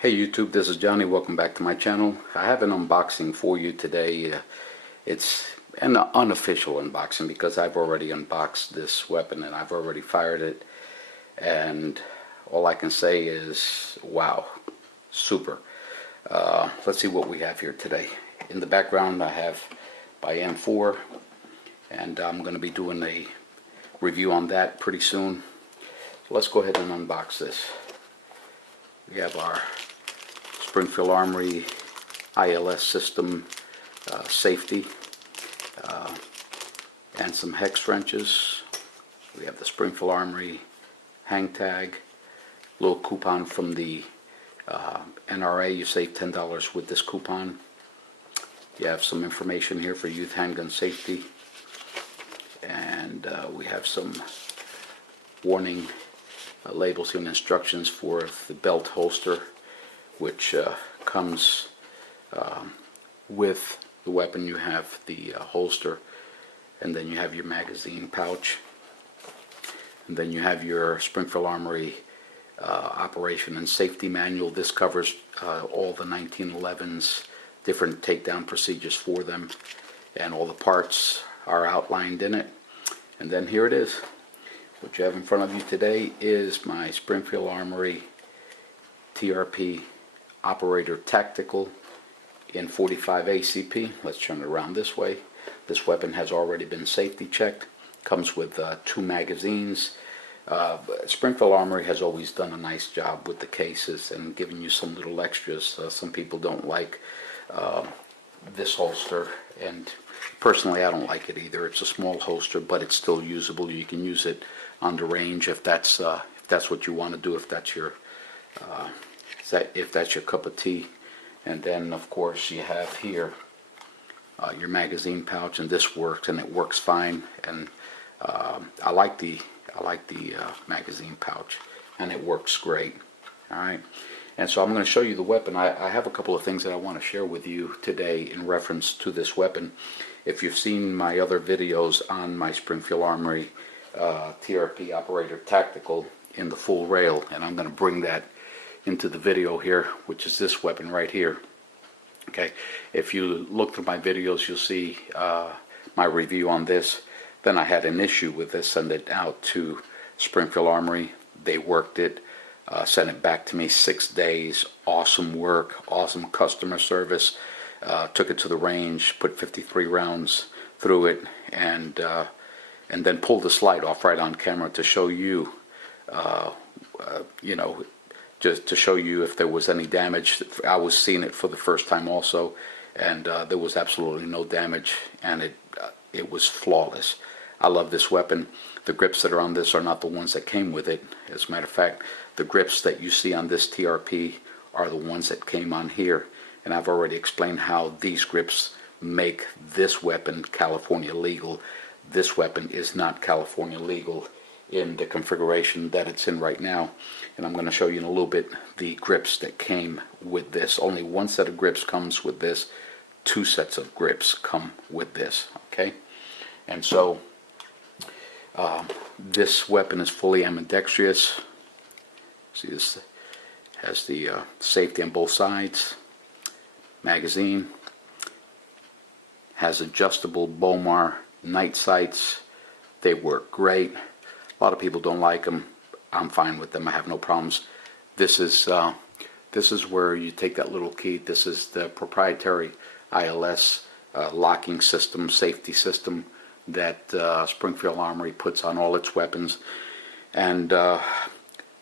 Hey YouTube, this is Johnny. Welcome back to my channel. I have an unboxing for you today. It's an unofficial unboxing because I've already unboxed this weapon and I've already fired it, and all I can say is wow, super. Let's see what we have here today. In the background I have by M4, and I'm going to be doing a review on that pretty soon. So let's go ahead and unbox this. We have our Springfield Armory ILS system safety and some hex wrenches. We have the Springfield Armory hang tag, little coupon from the NRA. You save $10 with this coupon. You have some information here for youth handgun safety, and we have some warning labels and instructions for the belt holster, which comes with the weapon. You have the holster, and then you have your magazine pouch, and then you have your Springfield Armory operation and safety manual. This covers all the 1911s, different takedown procedures for them, and all the parts are outlined in it. And then here it is. What you have in front of you today is my Springfield Armory TRP Operator Tactical in 45 ACP. Let's turn it around this way. This weapon has already been safety checked. Comes with 2 magazines. Springfield Armory has always done a nice job with the cases and giving you some little extras. Some people don't like this holster, and personally I don't like it either. It's a small holster, but it's still usable. You can use it on the range if that's what you want to do, if that's your cup of tea. And then of course you have here your magazine pouch, and this works, and it works fine. And I like the magazine pouch, and it works great. All right, and so I'm going to show you the weapon. I have a couple of things that I want to share with you today in reference to this weapon. If you've seen my other videos on my Springfield Armory TRP Operator Tactical in the full rail, and I'm going to bring that into the video here, which is this weapon right here. Okay, if you look through my videos, you'll see my review on this. Then I had an issue with this, sent it out to Springfield Armory. They worked it, sent it back to me 6 days. Awesome work, awesome customer service. Took it to the range, put 53 rounds through it, and then pulled the slide off right on camera to show you, just to show you if there was any damage. I was seeing it for the first time also, and there was absolutely no damage, and it was flawless. I love this weapon. The grips that are on this are not the ones that came with it. As a matter of fact, the grips that you see on this TRP are the ones that came on here, and I've already explained how these grips make this weapon California legal. This weapon is not California legal in the configuration that it's in right now, and I'm going to show you in a little bit the grips that came with this. Only one set of grips comes with this. 2 sets of grips come with this. Okay, and so this weapon is fully ambidextrous. See, this has the safety on both sides. Magazine has adjustable Bomar night sights. They work great. A lot of people don't like them. I'm fine with them. I have no problems. This is where you take that little key. This is the proprietary ILS locking system, safety system that Springfield Armory puts on all its weapons, and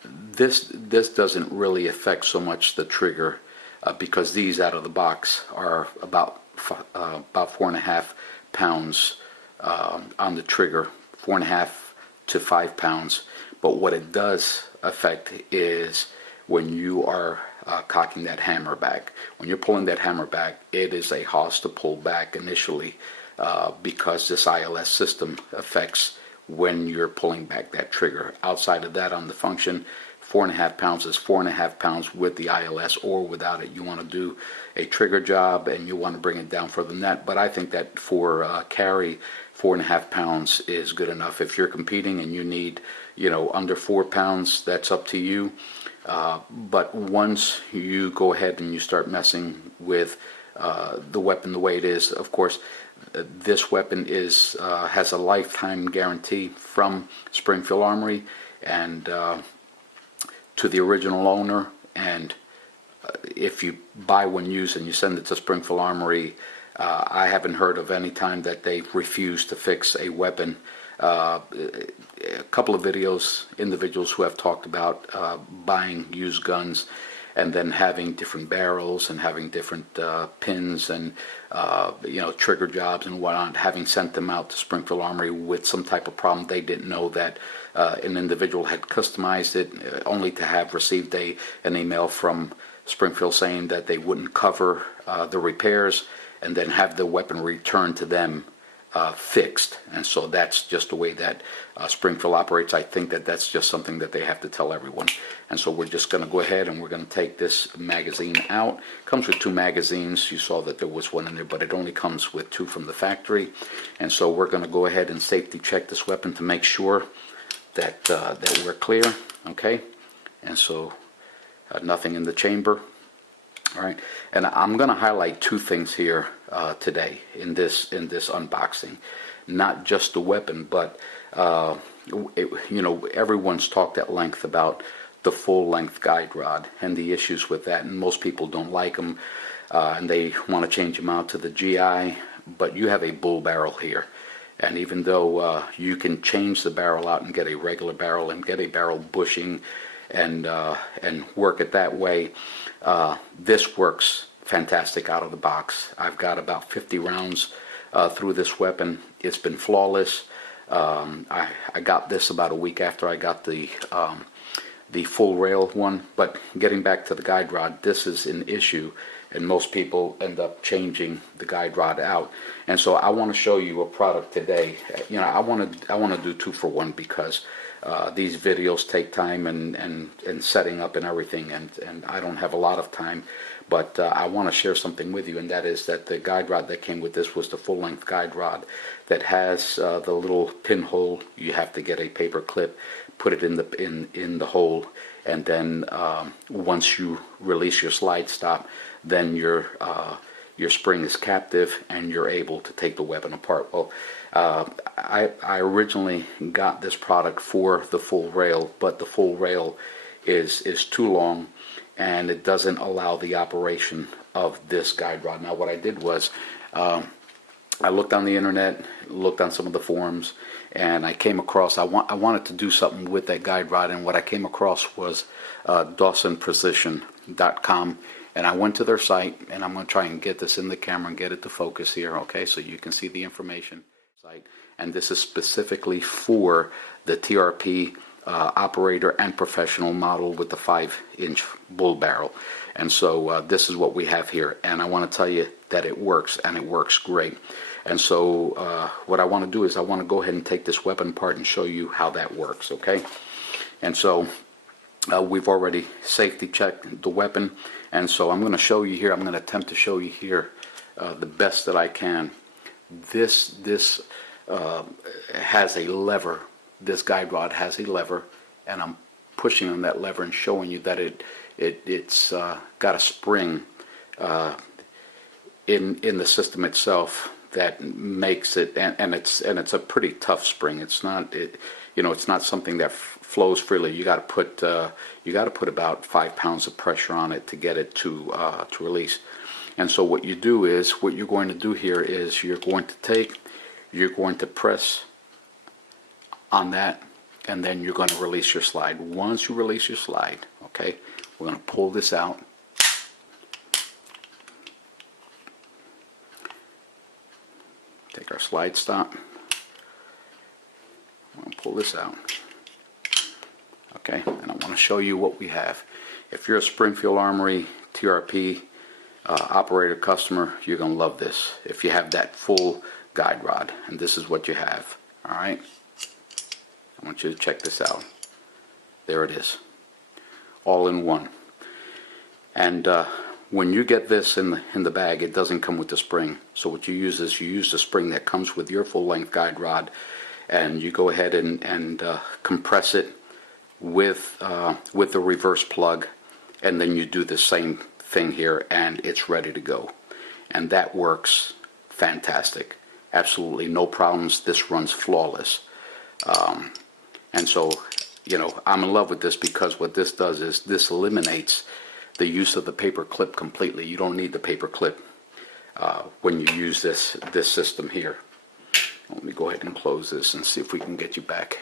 this doesn't really affect so much the trigger, because these out of the box are about 4.5 pounds on the trigger, 4.5 to 5 pounds. But what it does affect is when you are cocking that hammer back. When you're pulling that hammer back, it is a hoss to pull back initially, because this ILS system affects when you're pulling back that trigger. Outside of that, on the function, 4.5 pounds is 4.5 pounds with the ILS or without it. You want to do a trigger job and you want to bring it down for the net, but I think that for carry, 4.5 pounds is good enough. If you're competing and you need, you know, under 4 pounds, that's up to you. But once you go ahead and you start messing with the weapon the way it is, of course, this weapon is has a lifetime guarantee from Springfield Armory and to the original owner. And if you buy one used and you send it to Springfield Armory, I haven't heard of any time that they refuse to fix a weapon. A couple of individuals who have talked about buying used guns and then having different barrels and having different pins and you know, trigger jobs and whatnot, having sent them out to Springfield Armory with some type of problem. They didn't know that an individual had customized it, only to have received an email from Springfield saying that they wouldn't cover the repairs and then have the weapon returned to them fixed. And so that's just the way that Springfield operates. I think that that's just something that they have to tell everyone. And so we're just going to go ahead and we're going to take this magazine out. It comes with 2 magazines. You saw that there was one in there, but it only comes with 2 from the factory. And so we're going to go ahead and safety check this weapon to make sure that that we're clear. Okay, and so nothing in the chamber. All right, and I'm going to highlight 2 things here today in this unboxing. Not just the weapon, but you know, everyone's talked at length about the full-length guide rod and the issues with that, and most people don't like them, and they want to change them out to the GI. But you have a bull barrel here, and even though you can change the barrel out and get a regular barrel and get a barrel bushing and work it that way, this works fantastic out of the box. I've got about 50 rounds through this weapon. It's been flawless. I got this about a week after I got the Full-Rail one. But getting back to the guide rod, this is an issue, and most people end up changing the guide rod out. And so I want to show you a product today. You know, I want to do 2 for 1 because these videos take time and setting up and everything, and I don't have a lot of time. But I want to share something with you, and that is that the guide rod that came with this was the full-length guide rod that has the little pinhole. You have to get a paper clip, put it in the hole, and then once you release your slide stop, then your spring is captive and you're able to take the weapon apart. Well, I originally got this product for the Full-Rail, but the Full-Rail is too long and it doesn't allow the operation of this guide rod. Now what I did was I looked on the internet, looked on some of the forums, and I came across, I wanted to do something with that guide rod, and what I came across was DawsonPrecision.com, and I went to their site, and I'm going to try and get this in the camera and get it to focus here, okay, so you can see the information. And this is specifically for the TRP operator and professional model with the 5-inch bull barrel. And so this is what we have here, and I want to tell you that it works, and it works great. And so what I want to do is I want to go ahead and take this weapon apart and show you how that works, okay? And so we've already safety checked the weapon, and so I'm going to show you here, I'm going to attempt to show you here the best that I can. This has a lever. This guide rod has a lever, and I'm pushing on that lever and showing you that it's got a spring in the system itself that makes it, and it's a pretty tough spring. It's not it's not something that flows freely. You got to put about 5 pounds of pressure on it to get it to release. And so what you're going to do here is you're going to press on that, and then you're going to release your slide. Once you release your slide, okay, we're going to pull this out. Take our slide stop. I'm going to pull this out. Okay, and I want to show you what we have. If you're a Springfield Armory TRP operator customer, you're going to love this. If you have that full guide rod, and this is what you have. All right, I want you to check this out. There it is. all in one. And when you get this in the bag, it doesn't come with the spring. So what you use is you use the spring that comes with your full-length guide rod, and you go ahead and compress it with the reverse plug, and then you do the same thing here, and it's ready to go. And that works fantastic. Absolutely no problems. This runs flawless. And so, you know, I'm in love with this, because what this does is this eliminates the use of the paper clip completely. You don't need the paper clip when you use this system here. Let me go ahead and close this and see if we can get you back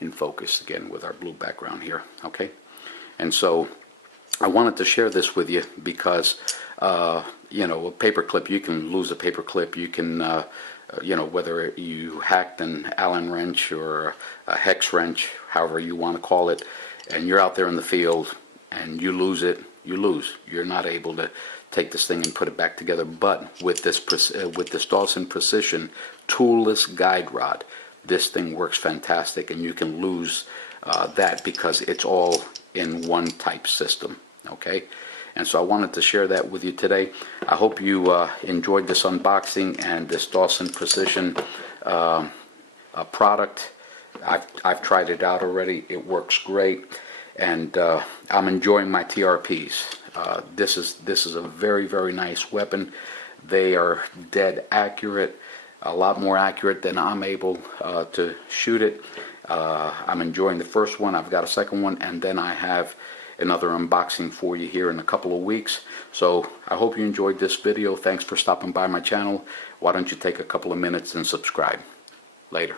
in focus again with our blue background here. Okay, and so I wanted to share this with you because you know, a paper clip, you can lose a paper clip. You can you know, whether you hacked an Allen wrench or a hex wrench, however you want to call it, and you're out there in the field and you lose it, you lose. You're not able to take this thing and put it back together. But with this Dawson Precision toolless guide rod, this thing works fantastic, and you can lose that because it's all in one type system. Okay, and so I wanted to share that with you today. I hope you enjoyed this unboxing and this Dawson Precision product. I've tried it out already. It works great, and I'm enjoying my TRPs. This is a very, very nice weapon. They are dead accurate, a lot more accurate than I'm able to shoot it. I'm enjoying the first one. I've got a second one, and then I have another unboxing for you here in a couple of weeks. So I hope you enjoyed this video. Thanks for stopping by my channel. Why don't you take a couple of minutes and subscribe. Later.